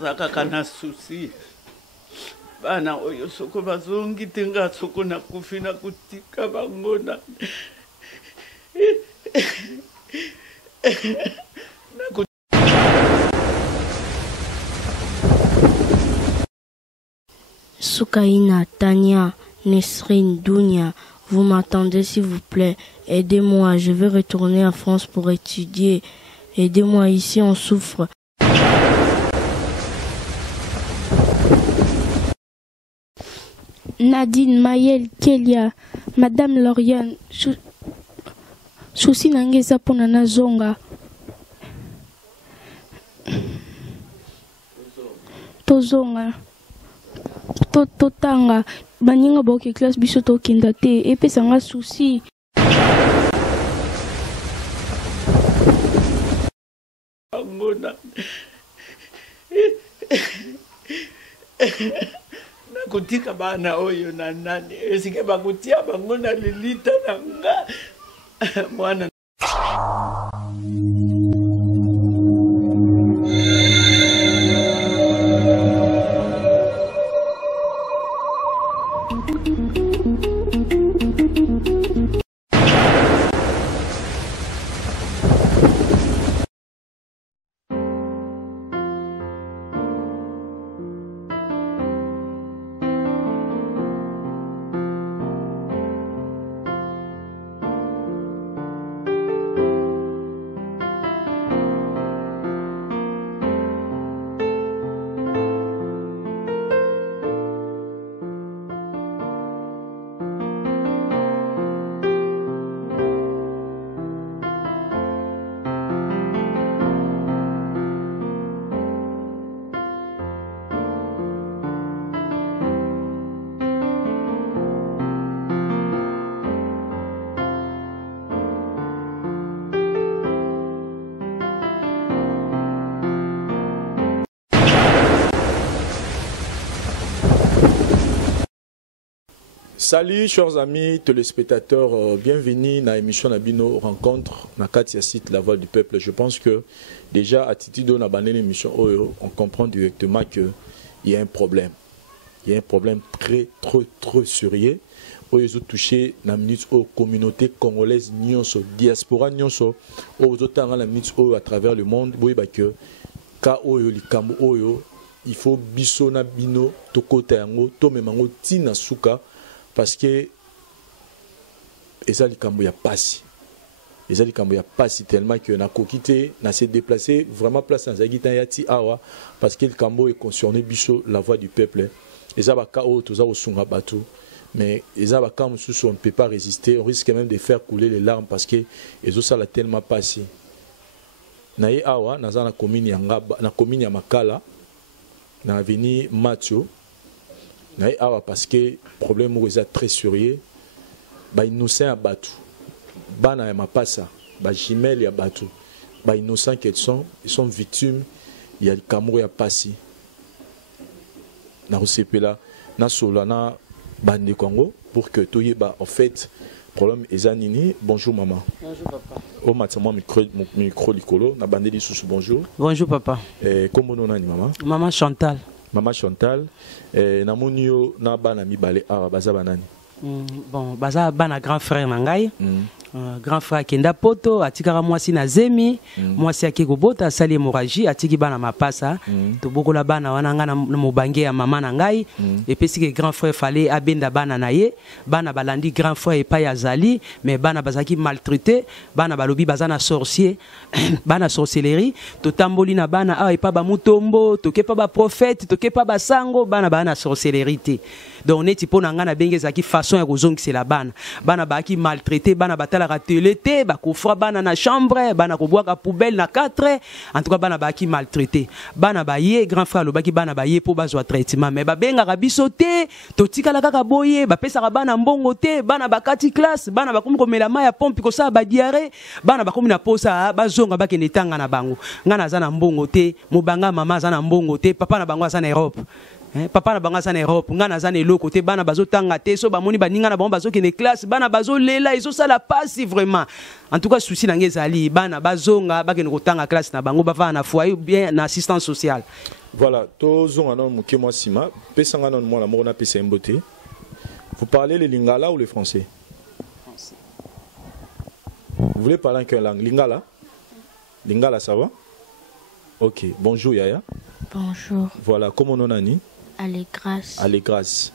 Zaka kana susi. Bana oyo soko bazongi tenga soko na kufina kutika bangona. Soukaina, Tania, Nesrine, Dounia, vous m'attendez s'il vous plaît. Aidez-moi, je vais retourner en France pour étudier. Aidez-moi, ici on souffre. Nadine, Mayel, Kelia, Madame Lauriane, Souci Nangeza Ponana Zonga. Tozonga. Totanga. Baninga boke classe biso to kindate. Epe sanga souci. Kutika bana oyo na nani esike bakutia bangona lilita nanga mwana. Salut chers amis téléspectateurs, bienvenue dans l'émission Nabino Rencontre, dans Katia site La Voix du Peuple. Je pense que déjà à Titido dans l'émission, on comprend directement qu'il y a un problème. Il y a un problème très sérieux. Ils ont touché la minute aux communautés congolaises, diaspora, aux autres la minute à travers le monde. Il faut bisona bino tokota yango to memango tina suka. Parce que ezali kambo ya pasi. Ezali kambo ya pasi tellement que na kokité, na s'est déplacé vraiment place dans Zagita yati awa parce que le kambo est concerné biso la voix du peuple. Ezaba ka o toza osunga batu mais ezaba ka mususu on ne peut pas résister, on risque même de faire couler les larmes parce que ezo sala tellement pasi. Na ye awa na za na commune ya Ngaba, na commune ya Makala na avenue Mathieu. Parce que le problème est très sérieux. Les innocents sont battus. Les innocents sont battus. Les innocents ils sont victimes. Il y a le Cameroun qui a passé. Dans ce pays-là, dans le bande Congo, pour que tout y ait en fait, le problème est Zanini. Bonjour maman. Bonjour papa. Au matin, micro licolo. Na bande sous bonjour. Bonjour papa. Comment on a maman? Maman Chantal. Maman Chantal, namunio na bana mibale awa baza banani. Bon, baza bana grand frère nangai. Grand frère Kenda Poto, atikara mwasi na zemi, mwasi yake kobota asali hémorragie, atiki bana mapasa, to bokola bana wananga na mobange ya mama nangai, et puis que grand frère fallait abenda bana na ye, bana balandi grand frère epa ya zali, mais bana bazaki maltraité, bana balobi bazana sorcier, bana sorcellerie, to tamboli na bana a epa ba mutombo, to kepa ba prophète, to kepa ba sango, bana sorcellerie. Donc neti pona ngana benge zaki façon ya kozongisa la bana, bana baki maltraité, bana batala télété, bakufra bana na chambre, bana kobwaka poubelle na 4, en tout cas bana baki maltraité. Bana baye grand frère lobaki bana baye po bazwa traitement, mais babenga biso te, totika la kaka boye, bapesa bana mbongo te, bana bakati classe, bana bakomi komela mai ya pompe ko sa ba diarrhée, bana bakomi na posa bazonga bakende tanga na bango. Ngana za na mbongo te, mobanga mama za na mbongo te, papa na bango za na Europe. papa na bango aza na Europe nga naza na eloko te bana bazotanga te so bamoni baninga na bango bazokende classe bana bazolela ezosala pasi vraiment en tout cas souci na ngai ezali bana bazonga bakende kotanga classe na bango bavaa na foyer bien na assistance sociale. Voilà, tozonga non moke moi sima pesanga non moi la mona pesa mbote. Vous parlez le lingala ou le français? Français. Vous voulez parler en quelle langue? Lingala? Lingala ça va? OK, bonjour Yaya. Bonjour. Voilà, comment on a ni? Allégresse. Allégresse.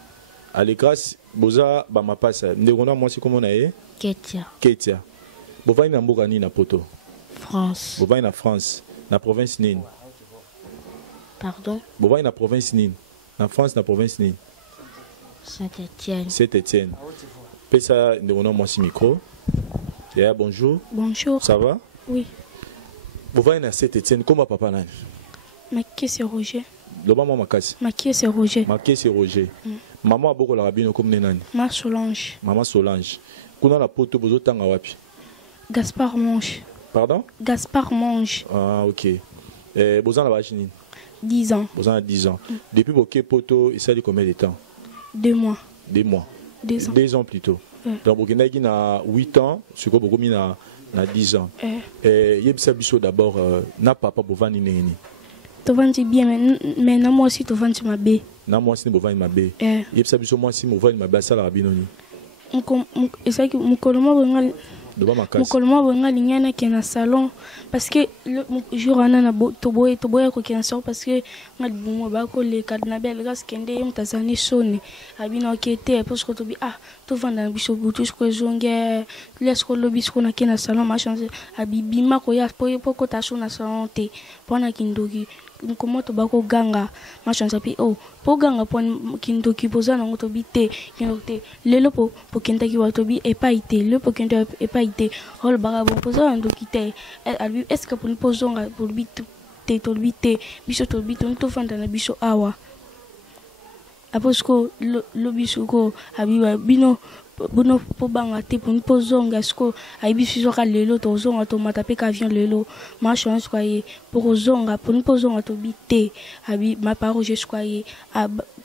Allégresse, boza ba mapasa. Ndekona moi si comment on a? Ketia. Ketia. Bova ina mboka ni na poto? France. Bova ina France, na province nini? Pardon? Bova ina province nini? Na France na province nini? Saint-Étienne. Saint-Étienne. Pesa ndekona moi si micro. Yeah, bonjour. Bonjour. Ça va? Oui. Bova ina Saint-Étienne, comment papa nani? Makie c'est Roger. Le maman Makasi. Makie c'est Roger. Makie c'est Roger. Maman a beaucoup la rabine comme nani? Ma Solange. Maman Solange. Kuna la poto bozo tanga wapi? Gaspard Monge. Pardon? Gaspard Monge. Ah OK. Bozan la bachini? 10 ans. Bozan a 10 ans. Depuis boké poto, il s'est combien de temps? 2 mois. 2 mois. 2 ans. 2 ans plutôt. Donc boké na 8 ans, ce que boké na 10 ans. Yebisa biso d'abord na papa bovani neni. Tovandi bien mais na moi aussi tovandi mabe. Na moi aussi bovani mabe. Yebisa biso moi aussi bovani mabe sala rabinoni. Ezaki mukoloma bonga mukoloma bonga linyana ke na salon parce que le jour ana na toboye ko ke na salon parce que ngali bumo ba ko le kadna bel gas kende yem tazani sone abina okete parce que tobi to vanda biso butu ko zonge les ko lobi ko na ke na salon ma chance abibi mako ya po ta so na salon te pona kindogi comment to bako ganga machin sapi po ganga pon kindo ki poza na ngoto bite kinote lelo po kenta ki wato bi e pa ite le po kenta e pa ite hol baga bon poza ndo kite albi est-ce que pon pozonga pour bite te to bite biso to bite on to fanda na biso awa aposko lo biso ko abiwa bino bono po banga te pon pozonga sko ai biso ka lelo to zonga to mata pe ka avion lelo ma chance kwa ye pour zonga pon pozonga to bite abi ma paro je kwa ye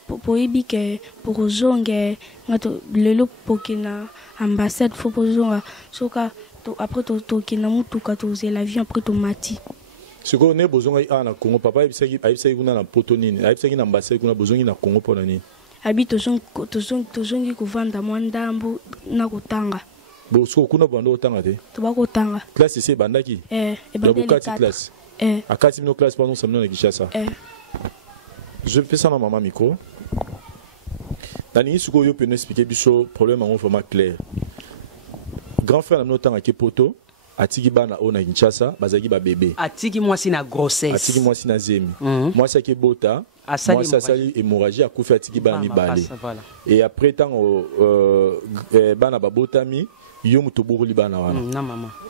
po ebike pour zonga ngato lelo po kina ambassade fo pozonga soka to après to kina mutuka to ze l'avion après to mati siko ne bozonga na Congo papa ibisaki kuna na poto nini ibisaki na ambassade kuna bozongi na Congo pona nini abi tozongi kuvanda mwandambu na kutanga bosko kuna bando kutanga te tobakotanga classe c'est bandaki ebandeli classe akati mino classe pendant samedi na Kinshasa je fais ça na maman micro nani suko yo peut nous expliquer biso problème en format clair grand frère na notanga ke poto atiki bana ona Kinshasa bazaki ba bébé atiki mwasi na grossesse atiki mwasi na zemi mwasi ke bota moi ça sali hémorragie a kufa atiki bana mibale et après tant bana babotami yo muto bokoli bana wana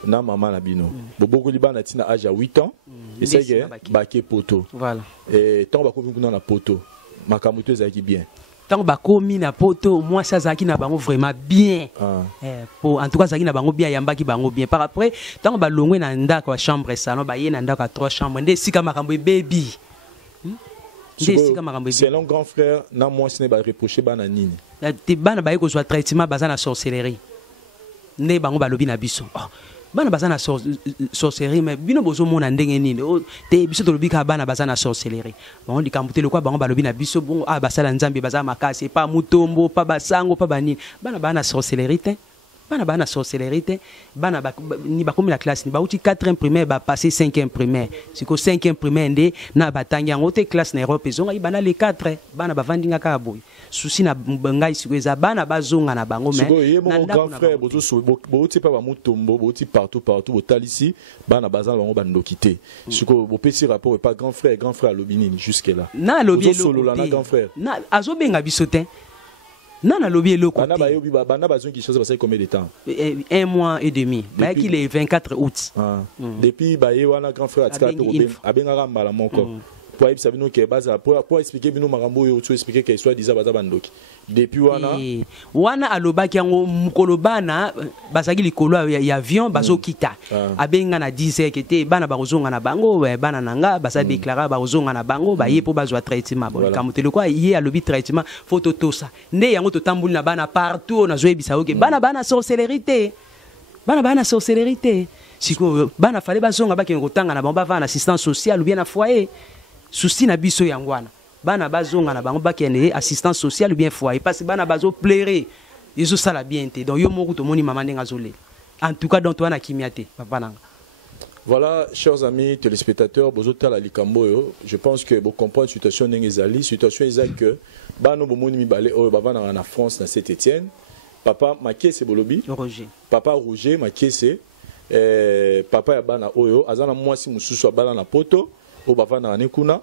na mama na bino bokoli bana tina âge à 8 ans et ça que baké poto voilà et tant bakomi kuna na poto makamuto ezaki bien tant bakomi na poto moi ça zaki na bango vraiment bien pour en tout cas zaki na bango bien yambaki bango bien par après tant balongwe na ndako wa chambre salon ba ye na ndako à 3 chambres nde sika makambo baby c'est un grand frère na moi ce n'est pas reproché bana nini te bana ba yeko soit traitement bazana sorcellerie ne bango balobi na biso bana bazana sorcellerie mais bino bozo mona ndenge nini te biso to lobi ka bana bazana sorcellerie bango likambuté le kwa bango balobi na biso bon basala nzambe bazana makasi pas mutombo pas basango pas banini bana sorcellerie te bana sorcellerie te bana ni bakomi la classe ni bauti 4e primaire ba passer 5e primaire siko 5e primaire nde na batangi yango te classe na Europe zonga ibana les 4 bana bavandinga ka boy souci na ngai siko eza bana bazonga na bango mais na grand frère bauti pas ba mutombo bauti partout botalisi bana bazana bango bandokité siko bopesi rapport pas grand frère lobinini jusque là na lobi solo là na grand frère na azobenga bisotin Nana lobby est loco. Bana bazon qui chose passé combien de temps? 1 mois et demi. Bah qu'il est 24 août. Depuis bah wana grand frère atika to abengaka mbala moko. pour sabino ke baza pour expliquer bino makambo yo tu expliquer que soit disant baza bandoki depuis wana alobaki yango mukolo bana basaki likolo ya avion bazokita abenga na 10 kete bana bakozonga na bango bana nanga basa déclarer bakozonga na bango baye po bazwa traitement bon kamotelo kwa ye alobi traitement photo tosa nde yango totambuli na bana partout na zoebisa oke bana sorcellerie bana sorcellerie siko bana fale bazonga bakenge kotanga na bango bava na assistance sociale ou bien na foyer souci na biso yangwana bana bazonga na bango bakende assistance sociale ou bien foyer parce que bana bazo pleurer ils ça la bien té donc yo moko to moni maman ndenga zolé en tout cas donc toi na kimiate papa nanga. Voilà, chers amis téléspectateurs, bozota la likambo, je pense que vous comprenez la situation n'engezali, situation est que bano bomoni mi balé o baba na France na Saint-Étienne, papa Makiese bolobi, Roger. Papa Roger Makiese papa ya bana oyo azana mwasi mususu bana na poto o bava na nekuna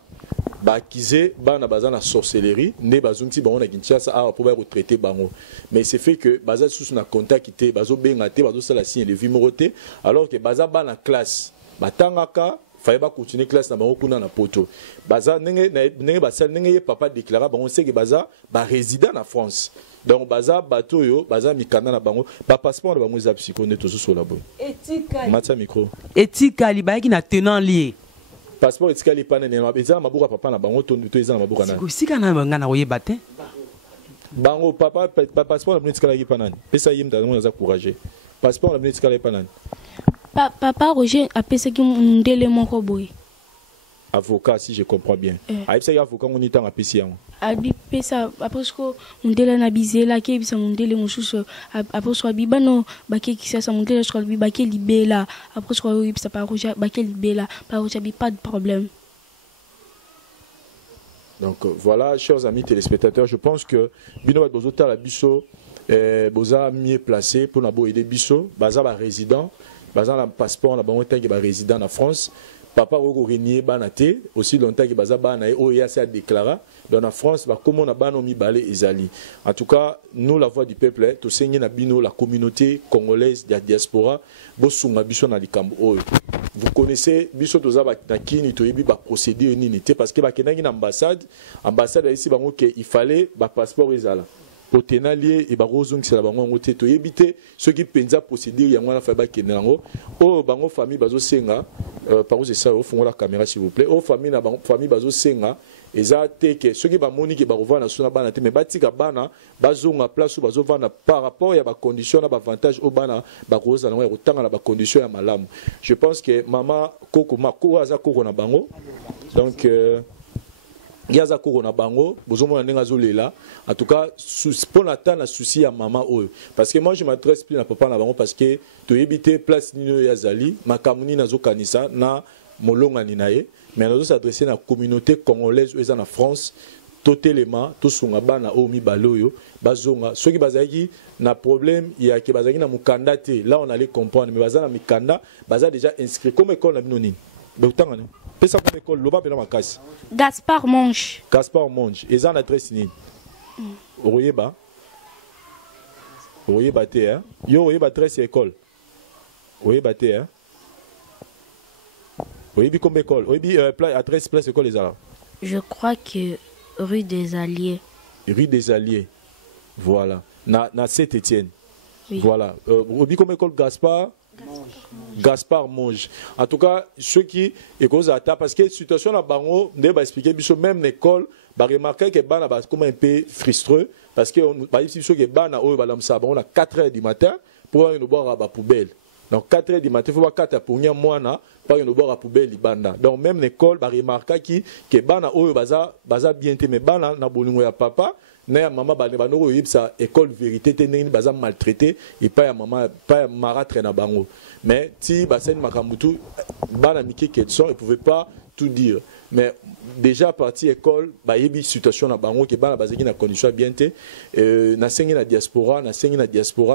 bakize bana bazana sorcellerie ne bazumti bango na Kinshasa a pour ba retraiter bango mais c'est fait que baza susu na contact té bazo benga té bazo sala signe de vimoroté alors que baza bana classe batangaka fallait pas continuer classe na bango kuna na poto baza nenge basal nenge papa déclara bango c'est que baza ba résident na France. Donc baza bato yo baza mikanda na bango ba passeport na bango za psychone to so la boy etika matsa micro etika libayaki na tenant lié passeport etika li pana na beza mabuka papa na bango to eza na mabuka na sika na ngana oyeba te bango papa passeport na etika li pana pesa yimda na za courager passeport na etika li pana papa Roger apesaki ndele moko boy avocat si je comprends bien aipesa ya avocat ngoni tanga pesi yango abi pesa aposko mundele na bizela ke bisa mundele mususu aposko bibano bake kisasa mundelesko bibake libela aposko bisa pa Roger bake libela pa Roger bi pas de problème. Donc voilà, chers amis téléspectateurs, je pense que bino bozota la biso boza mieux placé pour na bo aider biso baza ba résident baza na passeport na bango tangi ba résident na France. Papa Rogo Renier Banate, aussi longtemps que Baza Bana et OEAC a déclaré dans la France, comment on a banomi balé Ezali. En tout cas, nous, la voix du peuple, tout seigneur Nabino, la communauté congolaise de la diaspora, Bosunga Bison na Likambo. Vous connaissez Bison Toza Nakini, Toyebi, procédure unité, parce que Bakenagi ambassade ici, il fallait un passeport Ezala. Au tenalier et barozong c'est la bango ngote to yebite ceux qui penza procédure ya ngwana fa ba kenango o bango famille bazo senga par c'est ça au fond la caméra s'il vous plaît o famille na bango famille bazo senga eza teke ceux qui ba moni ki ba rovana sona bana te mais batika bana bazonga place bazo vana par rapport ya ba condition na ba avantage au bana ba koza na ko tanga na ba condition ya malamu. Je pense que mama koko mako aza koko na bango donc Yaza Corona Bango, Bozomo Nengazolela. En tout cas, pour n'attendre souci à maman. Parce que moi, je m'adresse plus à papa na bango parce que tu éviter place Nino Yazali, Makamuni Nazo Kanisa, na Molonga Ninae, mais nous s'adresser à la communauté congolaise ou en France. Totalement, tout son abana omi baloyo, bazonga. Ceux qui bazaki na problème, il y a qui bazaki na mukanda te. Là, on allait comprendre, mais bazana mikanda, baza déjà inscrit. Comme école na binoni. Beutanga. Pesa comme école, loba pela makasi. Gaspard Monge. Gaspard Monge. Et ça, l'adresse ni. Oyeba. Oyeba te, hein. Yo oyeba adresse école. Oyeba te, hein. Oyebi comme école. Oyebi adresse place école les arabes. Je crois que rue des Alliés. Rue des Alliés. Voilà. Na Saint-Étienne. Oui. Voilà. Oyebi comme école Gaspard. Gaspard Monge. En tout cas, ceux qui écoutent parce que la situation là, bango, ne va expliquer, même l'école, va remarquer que bana va comme un peu frustré parce que par exemple ceux qui bana au balam ça, on a 4h du matin pour aller nous boire à la poubelle. Donc 4h du matin, il faut voir 4h pour n'y moi na pour aller nous boire à la poubelle libanda. Donc même l'école va remarquer que bana au baza bien mais bana na bolingo ya papa. Na maman banero yibsa école vérité te nini baza maltraité et pas ya maman pas ya maratre na bango mais ti basen makambutu bana miki ketson il pouvait pas tout dire mais déjà parti école ba yebi situation na bango ke bana bazaki na condition bien te na sengi na diaspora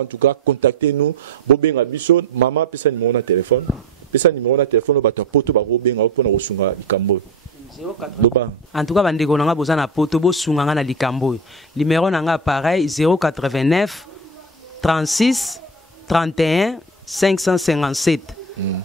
en tout cas contactez-nous bobenga biso maman pesa numéro na téléphone bato poto ba bobenga opona kosunga ikambo. En tout cas, bandeko nanga bozana poto bo sunganga na likambo. Numéro nanga pareil 089 36 31 557.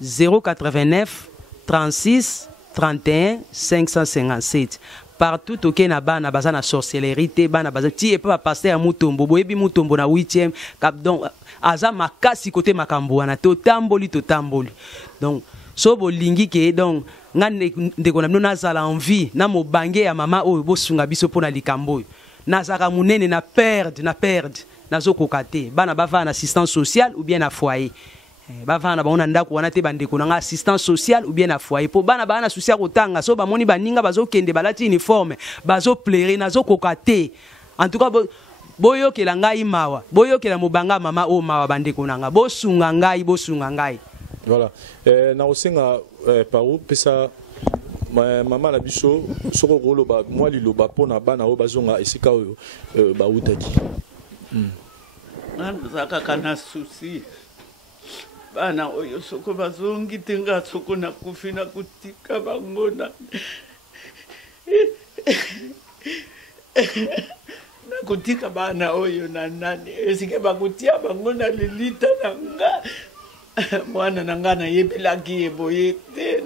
089 36 31 557. Partout toke na bana baza na sorcellerie bana baza ti et pas passer à Mutombo boyebi Mutombo na 8e cap donc aza makasi côté makambo wana to tamboli donc so bolingi ke donc ngande ndeko na bino nazala envie na mobange ya mama oyo bosunga biso pona likambo nazaka munene na perdre nazokoka te bana bava na assistance sociale ou bien na foyer bavana baona ndako wana te bandeko na assistance sociale ou bien na foyer po bana bana souci ya kotanga so bamoni baninga bazokende balati uniforme bazoplaire nazokoka te en tout cas boyokela ngai mawa boyokela mobanga mama o mawa bandeko nanga bosunga ngai voilà na osenga paro pesa mama na biso soko koloba moi liloba pona bana o bazonga esika oyo bautaki nzaka kana souci bana oyo soko bazongi tenga soko na kufina kutika bangona na kutika bana oyo na nani esike bakutia bangona lilita nanga mwana nanga na yebilaki yeboyete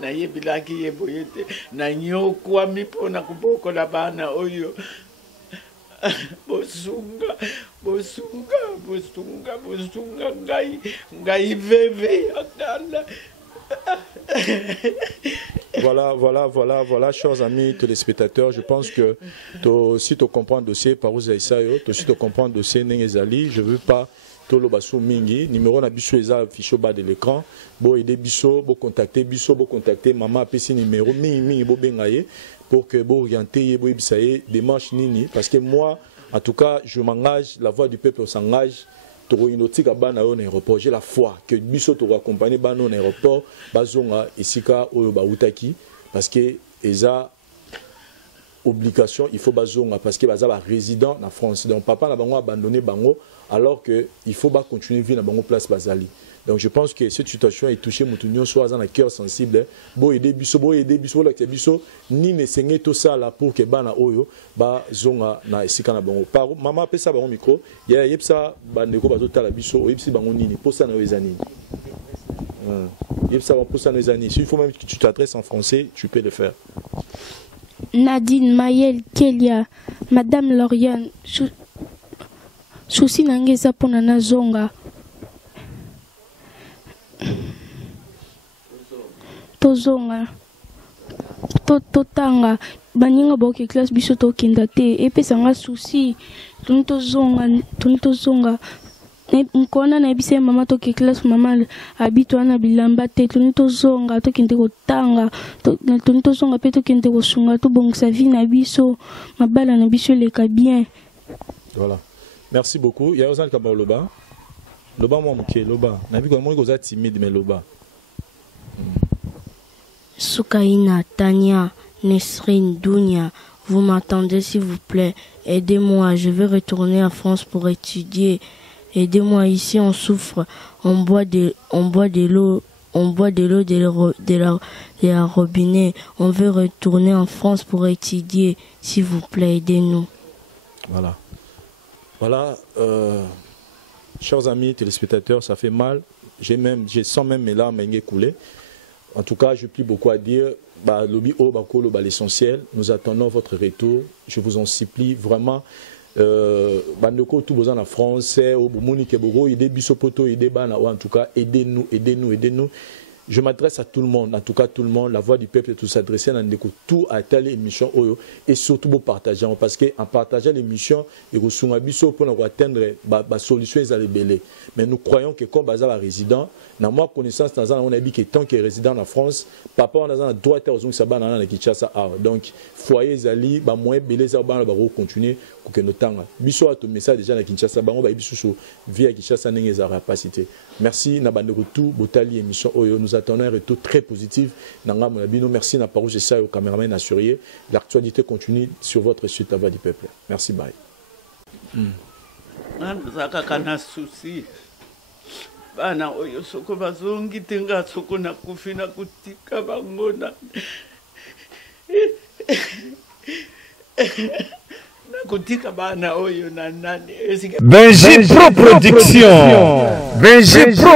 na nyokwa mipona kubokola bana oyo bosunga ngai veve akala. Voilà, chers amis téléspectateurs, je pense que si tu comprends le dossier par où Zaïsayo, si tu comprends le dossier Nengezali, je veux pas tolo baso mingi numéro na biso eza affiché au bas de l'écran bo aider biso bo contacter maman apesi numéro mingi bo bengaye pour que bo orienter bo ibisaye démarche nini parce que moi en tout cas je m'engage, la voix du peuple s'engage toro inotika bana yo na aéroport, j'ai la foi que biso toro accompagner bana na aéroport bazonga isika oyo ba utaki parce que eza obligation il faut bazonga parce que baza ba résident na France donc papa na bango abandonné bango alors que il faut pas continuer vivre dans bonne place bazali. Donc je pense que cette situation est touchée mutunyo soit dans un cœur sensible bo aider biso la biso ni ne sengi tout ça là pour que bana oyo ba zonga na esika na bango par maman pesa bango micro ya yepsa bandeko bazota la biso yepsi bango nini pour ça na ezani yepsa bango pour ça na ezani s'il faut même que tu t'adresses en français tu peux le faire. Nadine Mayel Kelia Madame Lauriane souci nangeza pona na zonga tozonga totanga baninga boke classe biso tokenda te epesanga souci tozonga mkona na ebise mama toke classe mama habitwa na bilamba te tozonga tokende kotanga tozonga pe tokende kosunga tobongisa vie na biso mabala na biso leka bien. Voilà. Merci beaucoup. Il y a Ozan Kabao Loba. Loba moi mouké Loba. Nabi kwa moi goza timide mais Loba. Soukaina, Tania, Nesrine, Dounia, vous m'attendez s'il vous plaît. Aidez-moi, je vais retourner en France pour étudier. Aidez-moi, ici on souffre, on boit de l'eau de la robinet. On veut retourner en France pour étudier. S'il vous plaît, aidez-nous. Voilà, chers amis téléspectateurs, ça fait mal. Je sens même mes larmes couler. En tout cas, je n'ai plus beaucoup à dire. L'essentiel, nous attendons votre retour. Je vous en supplie vraiment. Bandeko tout besoin en français, au Monique Bogo, aider Bissopoto, aider Bana, en tout cas, aidez-nous. Je m'adresse à tout le monde, en tout cas tout le monde, la voix du peuple, tout s'adresser à Ndeko, tout à telle émission et surtout pour partager parce qu'en partageant l'émission, il y a un pour atteindre la solution les belés. Mais nous croyons que comme Baza va résident, dans ma connaissance, on a dit que tant qu'il est résident en France, papa on a un droit à aux Sabana dans Kinshasa. Donc foyer Zali, ba moins belé ça va continuer pour que nous tanga. Biso a tout message déjà dans Kinshasa, ba on va biso via Kinshasa n'engeza capacité. Merci na bande retour botali émission oyo nous attendons un retour très positif. Nanga Monabino, merci na parouche et ça au caméraman assuré. L'actualité continue sur votre site La Voix du Peuple. Merci, bye. Nzaka kana souci bana oyo soko bazongi tenga soko na kufina kutika bangona na kutika bana oyo na nani Benji Pro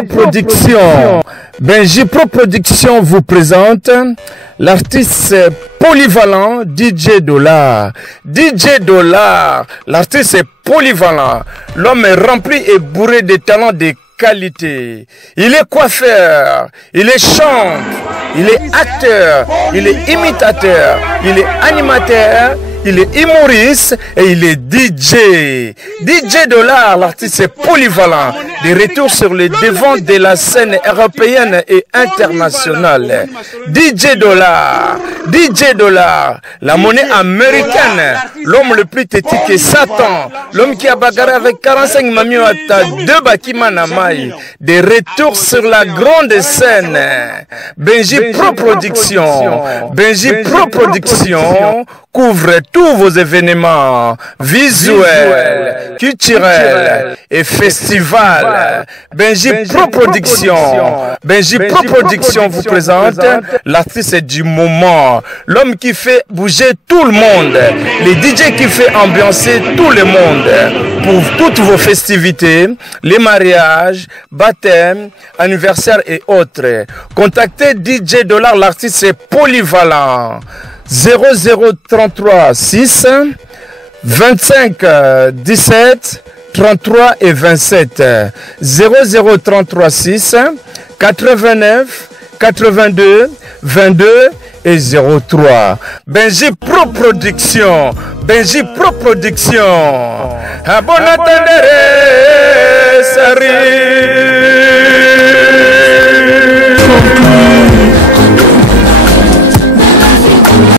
Production Benji Pro Production vous présente l'artiste polyvalent DJ Dollar. DJ Dollar, l'artiste est polyvalent. L'homme est rempli et bourré de talents de qualité. Il est coiffeur, il est chante, il est acteur, il est imitateur, il est animateur, il est humoriste et il est DJ. DJ Dollar, l'artiste est polyvalent. Des retours sur le devant de la scène européenne et internationale. DJ Dollar, DJ Dollar, la monnaie américaine, l'homme le plus têtu que Satan, l'homme qui a bagarré avec 45 mamios à 2 bakima namai. Des retours sur la grande scène. Benji Pro Production, Benji Pro Production couvre tous vos événements visuels, culturels et festivals. Benji Pro Production, Benji Pro Production vous présente l'artiste du moment, l'homme qui fait bouger tout le monde, les DJ qui fait ambiancer tout le monde pour toutes vos festivités, les mariages, baptêmes, anniversaires et autres. Contactez DJ Dollar, l'artiste est polyvalent. 0033 6 25 17 33 et 27 0033 6 89 82 22 et 03. Benji Pro Production, Benji Pro Production. A bon attendere, Sari.